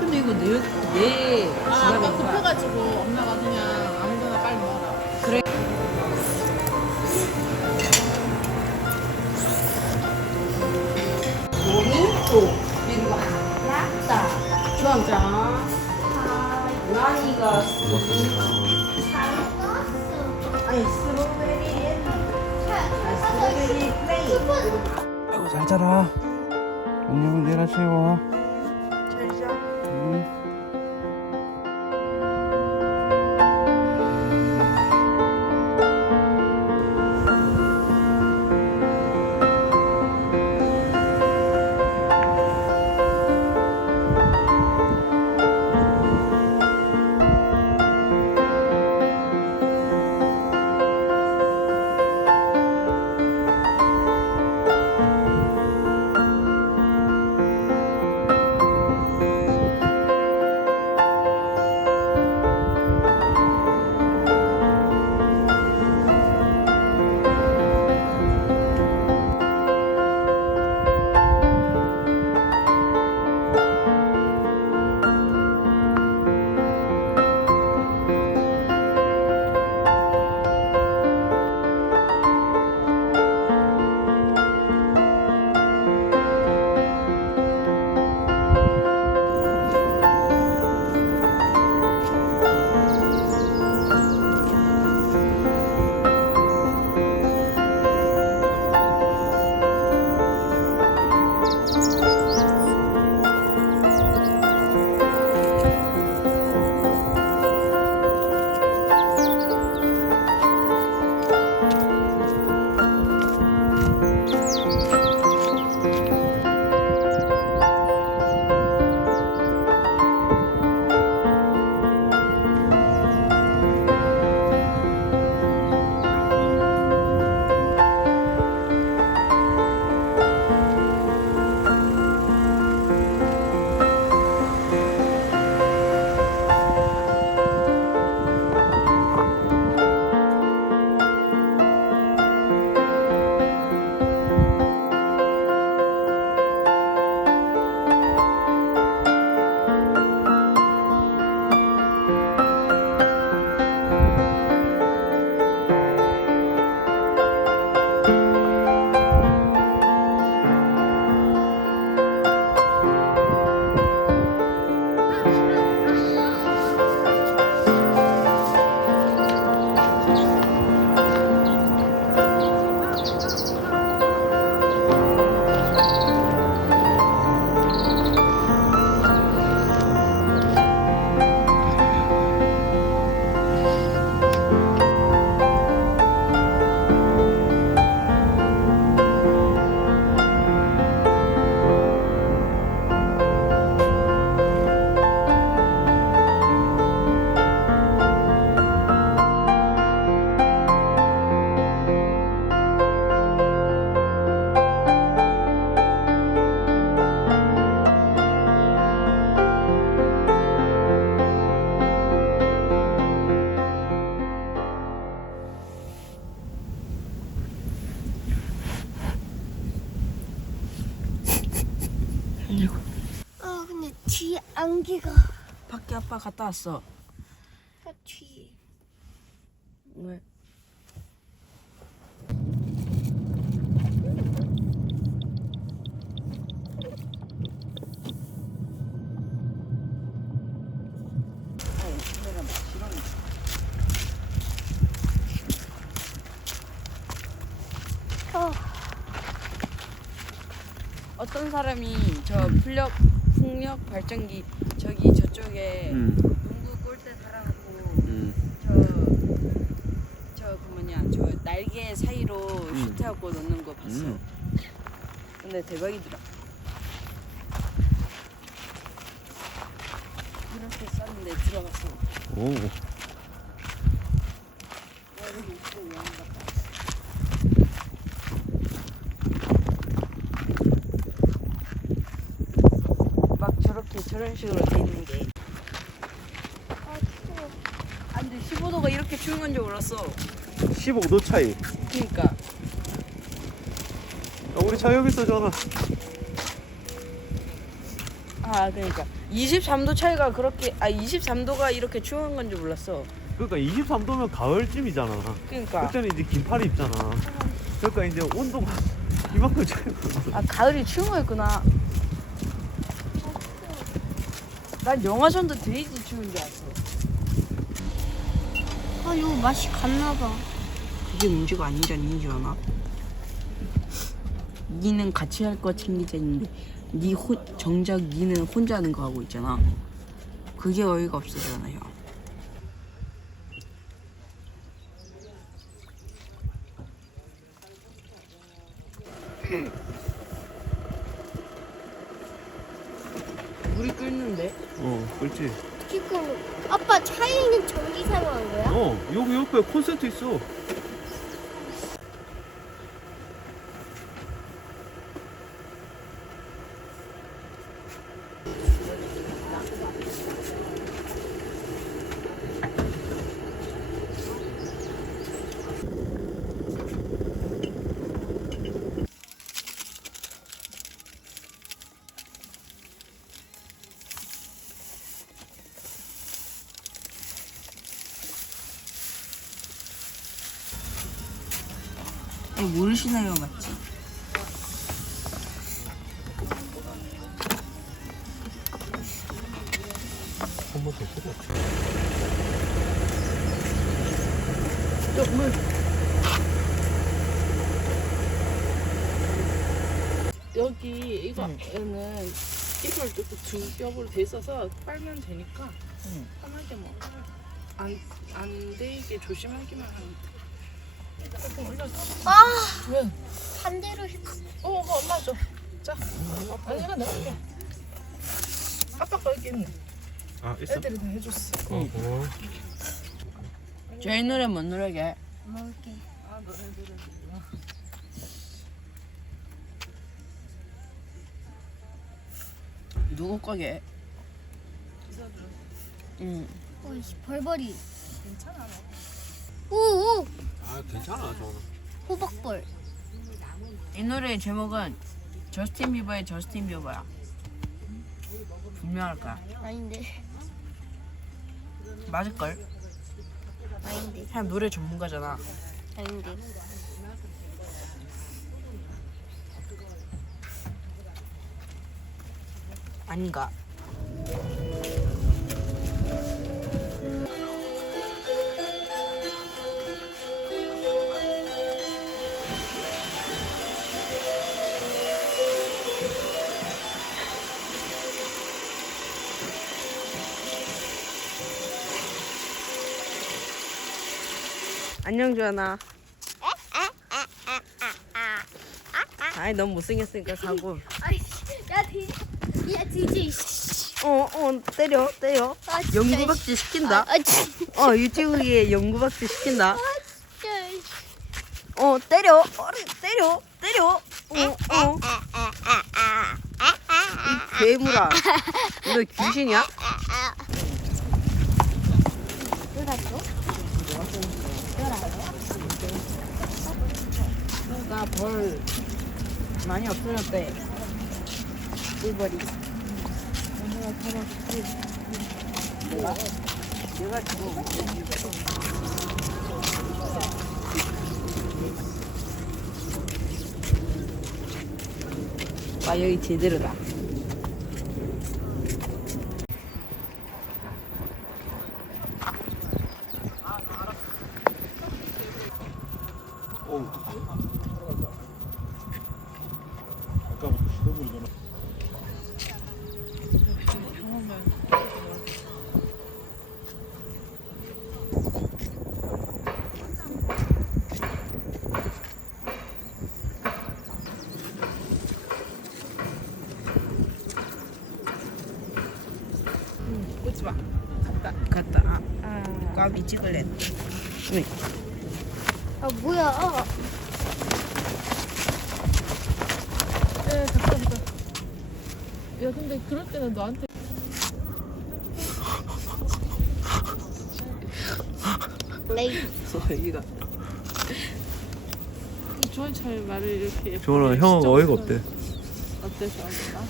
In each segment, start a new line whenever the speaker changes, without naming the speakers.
근데 이거 내, 내
아, 아까
지갑인가?
급해가지고. 엄마가 그냥 아무거나 빨리 먹어라.
그래.
오른쪽 그리고 하얗다. 주황장. 나니가 아니 스트로베리 아,
아이고 잘 자라. 안녕 내일 아침에 와.
갔다 왔어.
아, 뒤에
왜?
어.
어떤 사람이 저 풍력 풍력 발전기 저기 저쪽에
응.
농구 골대 달아놓고
응.
저저 그 뭐냐 저 날개 사이로
음.
슈트하고 넣는 거 봤어.
음.
근데 대박이더라. 이렇게 쌌는데 들어갔어.
오.
막 저렇게 저런 식으로 돼 있는 게
아 추워
근데 15도가 이렇게 추운 건지 몰랐어.
15도 차이.
그러니까
아, 우리 차 여기 있어잖아.
아 그러니까 23도 차이가 그렇게 아 23도가 이렇게 추운 건지 몰랐어.
그러니까 23도면 가을쯤이잖아.
그러니까
그때는 이제 긴팔 입잖아. 그러니까 이제 온도가 이만큼 차이가 나.
아 가을이 추운 거였구나. 난 영하선도 되게 추운 줄 알았어.
아 이거 맛이 갔나 봐.
그게 문제가 아니잖아, 이지원아. 니는 같이 할 거 챙기자 했는데 니 혼, 정작 니는 혼자 하는 거 하고 있잖아. 그게 어이가 없어잖아요. 물이 끓는데?
어, 그렇지.
지금 아빠 차에는 전기 사용한 거야?
어, 여기 옆에 콘센트 있어.
시나요, 맞지?
한번 더 끓여.
물.
여기 이거는 이걸 또두 겹으로 돼 있어서 빨면 되니까
응.
편하게 뭐안안 되게 조심하기만 하면 돼.
아
왜?
반대로 했어.
어, 그거 엄마 줘. 자, 아니 이거 내가 줄게. 아빠 거 여기 있네.
아, 있어?
애들이 다 해줬어.
어, 어.
저희 노래 뭔 노래게?
먹을게.
아, 너네들은
누구 거게? 응.
오이씨 벌벌이.
괜찮아.
오오
아, 괜찮아, 저는.
호박벌.
이 노래의 제목은 저스틴 비버의 저스틴 비버야. 분명할 거야.
아닌데
맞을 걸?
아닌데
그냥 노래 전문가잖아.
아닌데.
아닌가? 안녕 주연아. 아이 너무 못생겼으니까 사고.
야 뒤지. 야 뒤지. 씨.
어, 어, 때려, 때려.
아, 진짜,
연구박질 시킨다.
아, 아 진짜.
어, 유튜브에 연구박질 시킨다.
진짜.
어, 때려, 어리, 때려, 때려. 어, 어. 이 괴물아. 너 귀신이야?
왜 갔어?
나벌 많이 없어졌대. 꿀벌이. 내가 내가 지금 와 여기 제대로다.
어우, 아까부터 시도불구나.
오지 마. 갔다.
갔다. 아, 꽉이 찍을래. 응.
아 뭐야? 아,
네, 갔다 오자. 야, 근데 그럴 때는 너한테
레이디.
여기가
주원 참 말을 이렇게 예쁘게 시점
어이가 없대.
어때 주원이가?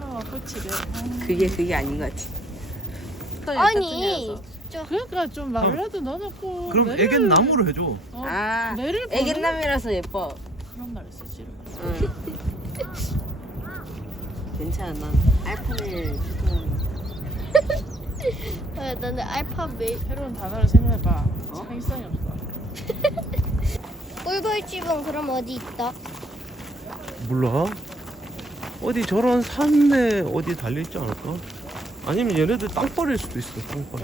형아 꿀치래.
그게 그게 아닌 것 같아.
아니, 저
그러니까 좀 말라도 넣어놓고
그럼
매를-
애견 나무로 해줘.
어,
아
매를 보는-
애견남이라서 예뻐.
그런 말을 쓰지
응. 괜찮아 난 알파를 좋아하는
아, 나는 알파 메
새로운 단어를 생각해봐
어?
창의성이 없어
꿀벌집은 그럼 어디 있다?
몰라. 어디 저런 산에 어디 달려 있지 않을까? 아니면 얘네들 땅벌일 수도 있어. 땅벌.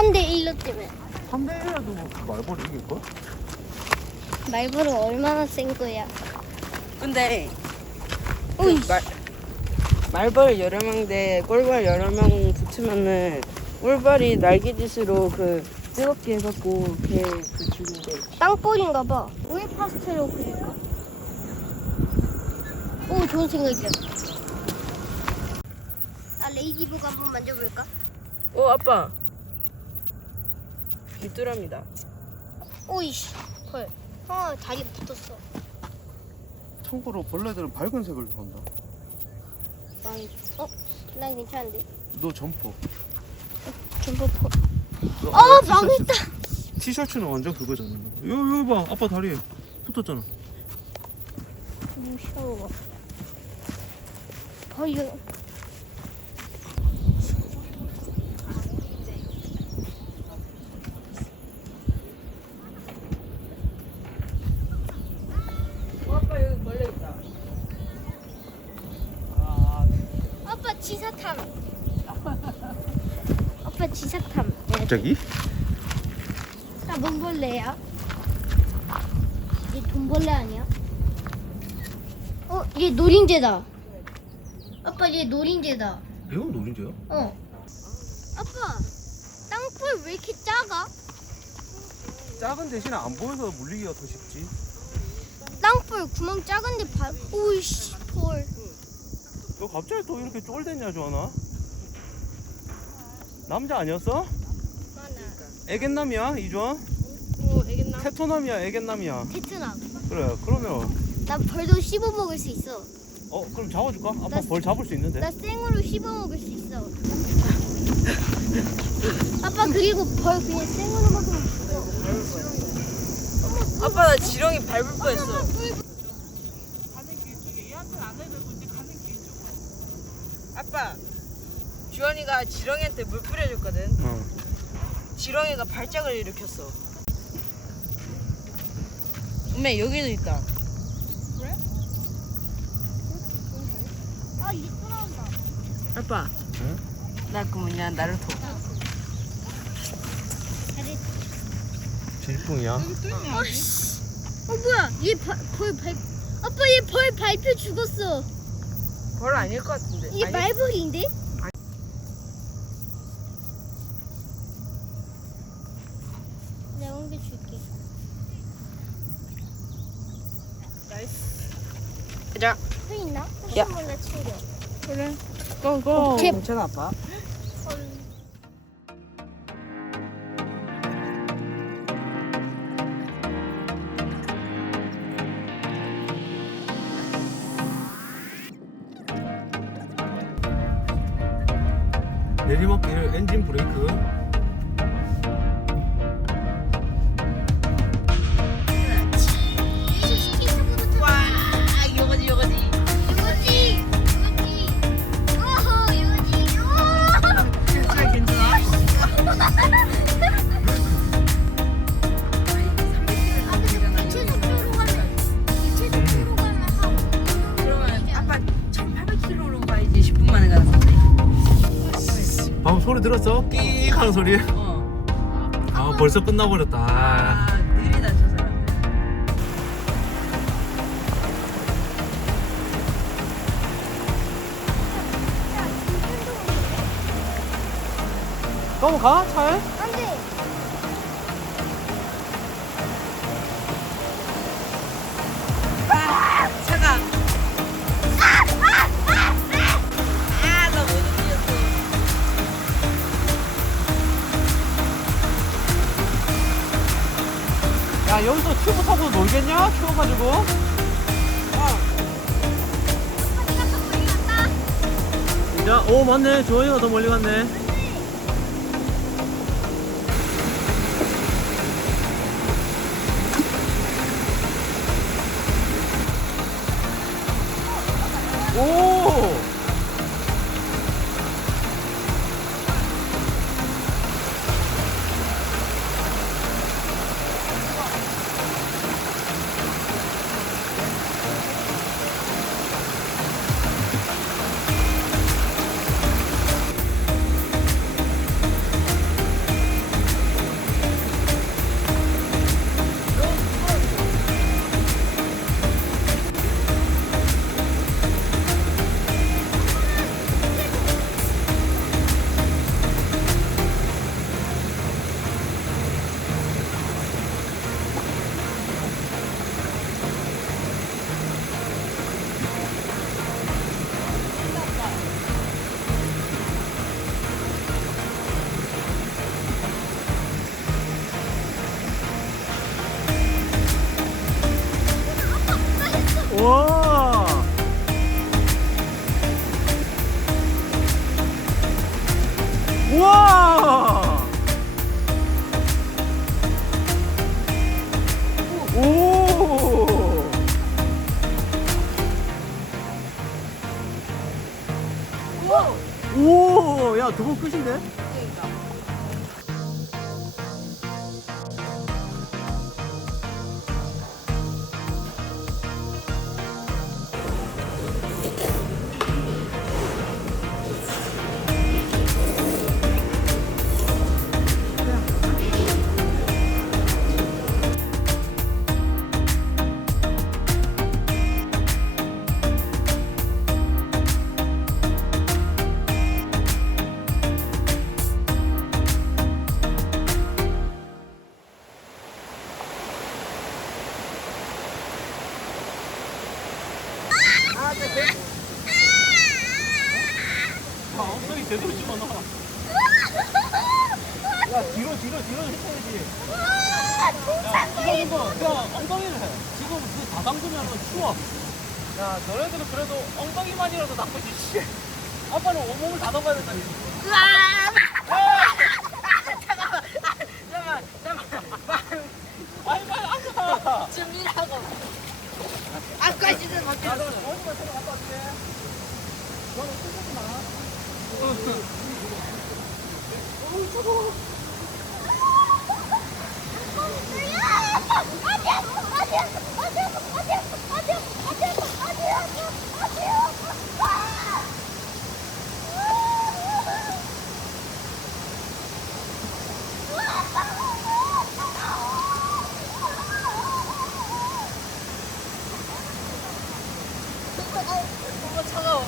땅굴. 아니 3대 1로 때문에
3대 1이라도 말벌 이길 걸?
말벌은 얼마나 센 거야?
근데 그. 말, 말벌 여러 명대 꿀벌 여러 명 붙으면은 꿀벌이 날개짓으로 그 뜨겁게 해갖고 걔그 죽인대.
땅볼인가 봐. 오일 파스텔로 그릴까? 오 좋은 생각이야. 아 레이디버그 한번 만져볼까?
어 아빠. 귀뚜라미다.
오이씨 헐. 어 다리 붙었어.
참고로 벌레들은 밝은 색을 좋아한다.
망. 어? 난 괜찮은데.
너 점퍼.
점퍼포.
너
어
아까
망했다.
티셔츠, 티셔츠는 완전 그거잖아. 요, 요 봐. 아빠 다리에 붙었잖아.
무서워. 어이거.
어, 아빠 여기 벌레 있다.
아빠 지사탐. 아빠 지사탐.
갑자기?
나뭔 벌레야? 얘 돈벌레 아니야? 어, 얘 노린재다. 아빠 얘 노린재다.
이건 노린재야?
어. 아빠, 땅굴 왜 이렇게 작아?
작은 대신에 안 보여서 물리기가 더 쉽지.
땅굴 구멍 작은데 발. 오이씨, 볼.
너 갑자기 또 이렇게 쫄댔냐, 조하나? 남자 아니었어? 애견남이야, 이주환?
어, 애겠나?
테토남이야, 애견남이야.
베트남.
그래, 그러면
나 벌도 씹어 먹을 수 있어.
어 그럼 잡아줄까? 아빠
나-
벌 잡을 수 있는데.
나 생으로 씹어 먹을 수 있어. 아빠 그리고 벌 그냥 생으로 먹으면 죽어.
아빠 나 지렁이 밟을 뻔했어.
가는 길 쪽에 얘한테는 안 해도 이제 가는 길 쪽으로
아빠 주원이가 지렁이한테 물 뿌려줬거든.
어.
지렁이가 발작을 일으켰어. 엄마 여기도 있다.
아, 이거 나온다.
아빠.
응?
나그 뭐냐 나루토.
질풍이야.
어, 씨. 어 뭐야? 얘벌 발. 아빠 얘벌 밟혀 죽었어.
벌 아닐 것 같은데.
이게 말벌인데? 내가 옮겨 줄게.
자,
또 있나?
야.
그래 고고
오케이.
괜찮아 아빠.
벌써 끝나버렸다. 아.
아 느리다 저 사람.
넘어가 차에? 또 놀겠냐? 추워가지고.
내가 더 멀리 간다.
자, 오 맞네. 조이가 더 멀리 갔네. 오! 오! 야, 두번 끝인데? 아, 거, 그냥 엉덩이를 해. 지금 그다 담그면 추워. 야, 너네들은 그래도 엉덩이만이라도 담그지, 씨. 아빠는 온몸을 다 담가야 된다니.
잠깐만 잠깐만
아니, 빨리 앉아.
준비라고 아까 시즌 맞게
야, 너 어디가 새로 갔다 왔지? 너는 끝내지 마.
너무 차가워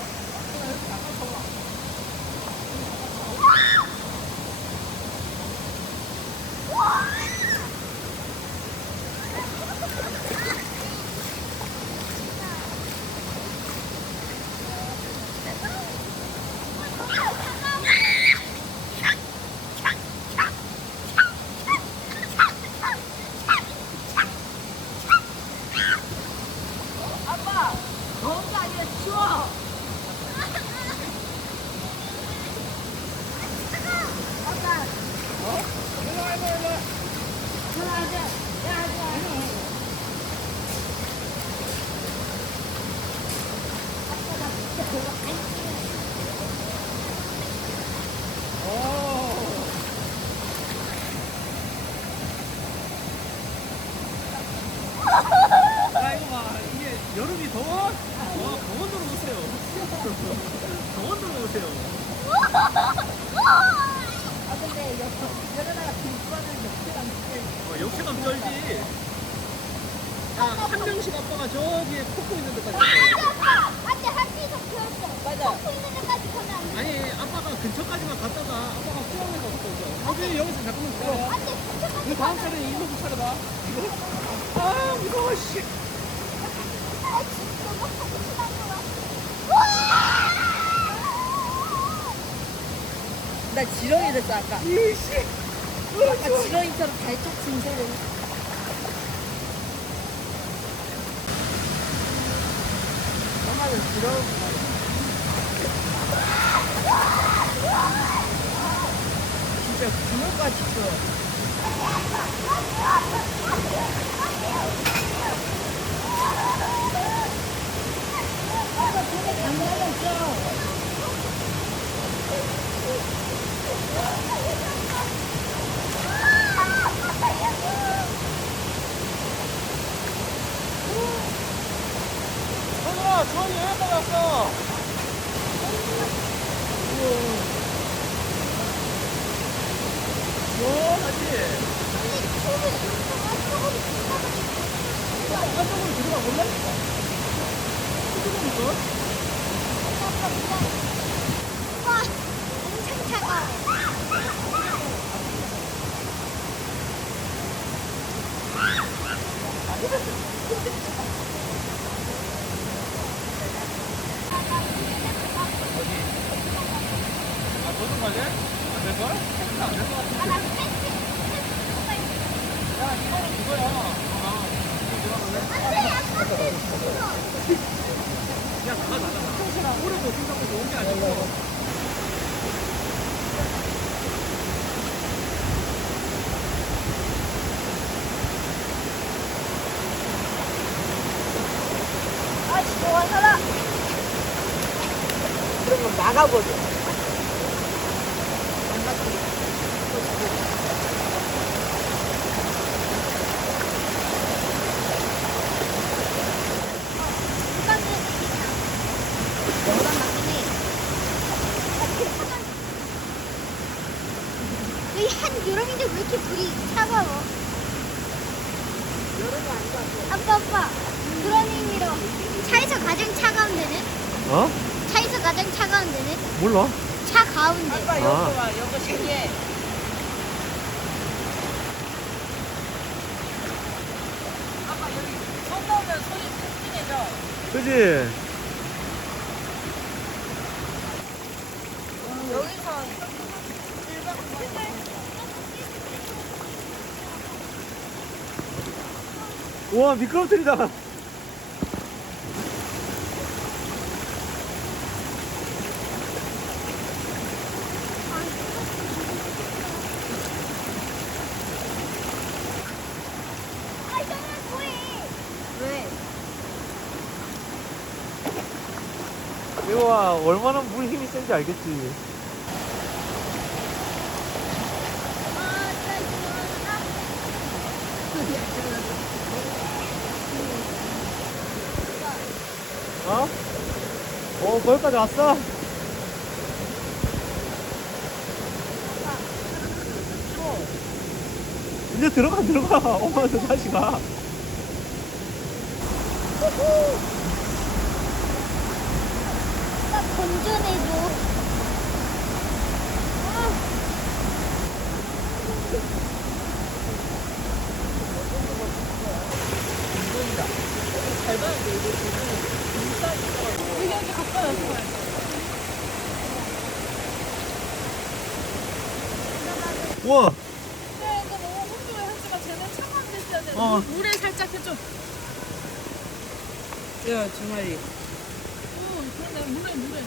여름이 더워? 와, 강원도로 오세요. 강원도로 오세요.
아 근데 여, 여름에가 빈번은 역대가
어, 역체감 쩔지. 야, 한 명씩 아빠가 저기에 꽂고 있는 데까지 갔다
맞아
와. 아니, 아빠가 근처까지만 갔다가 아빠가 수영해서 갔다 오죠. 여기 여기서 잠깐만 기다려. 그 다음 차례는 이모부 차례다. 이거. 아, 무서워, 씨.
나 지렁이 됐어 아까.
이씨.
어, 아까 지렁이처럼 발쪽 진세를 엄마는 지렁이 진짜 구멍까지 있어 아까 그거 장난감 껴
현우야 주원이 여기까지 왔어 시원하지? 안쪽으로 들어가 볼래?
와, 엄청 차가워.
아, 너좀 갈래? 안 될걸? 안 될 것 같은데. 야, 이거는 그거야. 아, 이거 들어갈래? 야, 나가, 나가, 나가. 오래도 생각보다 좋은 게 아니고.
아, 시원하다.
그러면 막아버려.
너랑 맞긴 해. 여기 한 여름인데 왜 이렇게 불이 차가워? 아빠 아빠 그런 의미로 차에서 가장 차가운 데는?
어?
차에서 가장 차가운 데는?
몰라.
차 가운데
아빠
아.
여기 와, 여기 신기해. 아빠 여기 손 넣으면 손이 튼튼해져.
그지?
여기서
우와, 미끄럼틀이다.
아 정말 뭐해
왜?
이거와 얼마나 센지 알겠지. 어? 어, 거기까지 왔어? 이제 들어가, 들어가. 엄마한테 다시 가.
나 건전해줘
잘 봐야 돼. 이거 여기 여기 가까이 와서 봐야 돼.
우와.
네, 이거 너무 혼조해 하지만 쟤는 데 있어야 돼.
어.
물에 살짝 해줘.
야, 두 마리.
응, 그러네. 물에 물에.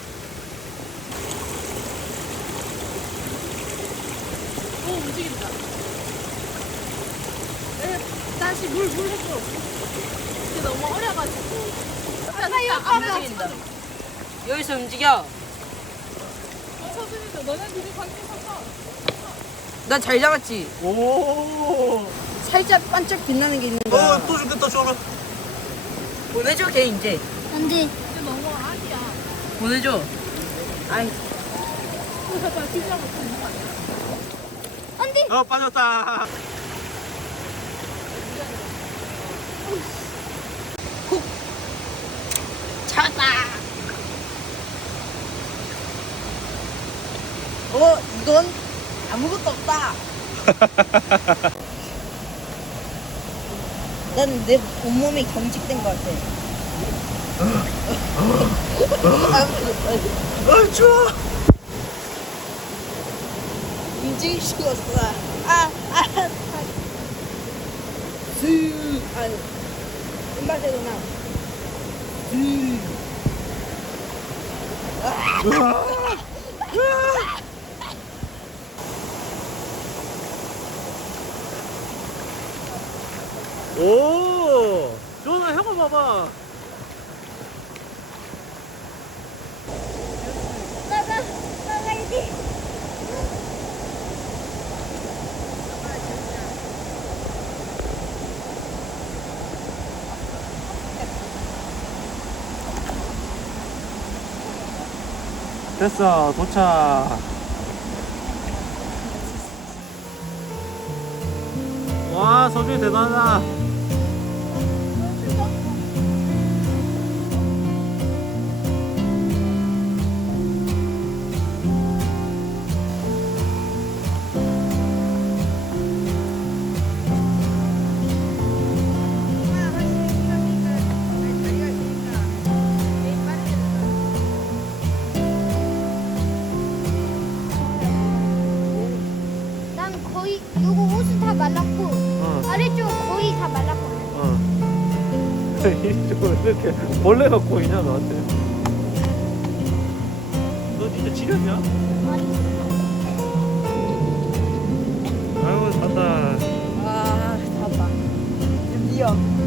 오 움직인다. 네, 다시 물 물 해줘. 이게 너무 어려가지고. 아빠 이거 안 움직인다.
여기서 움직여.
서준이도 너네 둘이 관계 섞어.
나잘 잡았지?
오.
살짝 반짝 빛나는 게 있는 거야.
어, 또 죽겠다, 저는.
보내줘, 걔 이제.
안 돼
근데 너무 아니야.
보내줘. 아이,
뒤지라고 있는 거 아니야?
안 돼
어, 빠졌다.
찾았다. 어, 이건 아무것도 없다. 난 내 온몸이 경직된 것 같아.
아, 추워.
움직일 수가 없어. 아, 아, 아. 스, 아, 음바대구나. 스.
오, 저는 해봐
봐봐.
됐어, 도착. 와, 서준이 대단하다. 이렇게 벌레 갖고 보이냐, 너한테? 너 진짜 지렸냐? 아이고, 잤다.
아, 닫다. 미어.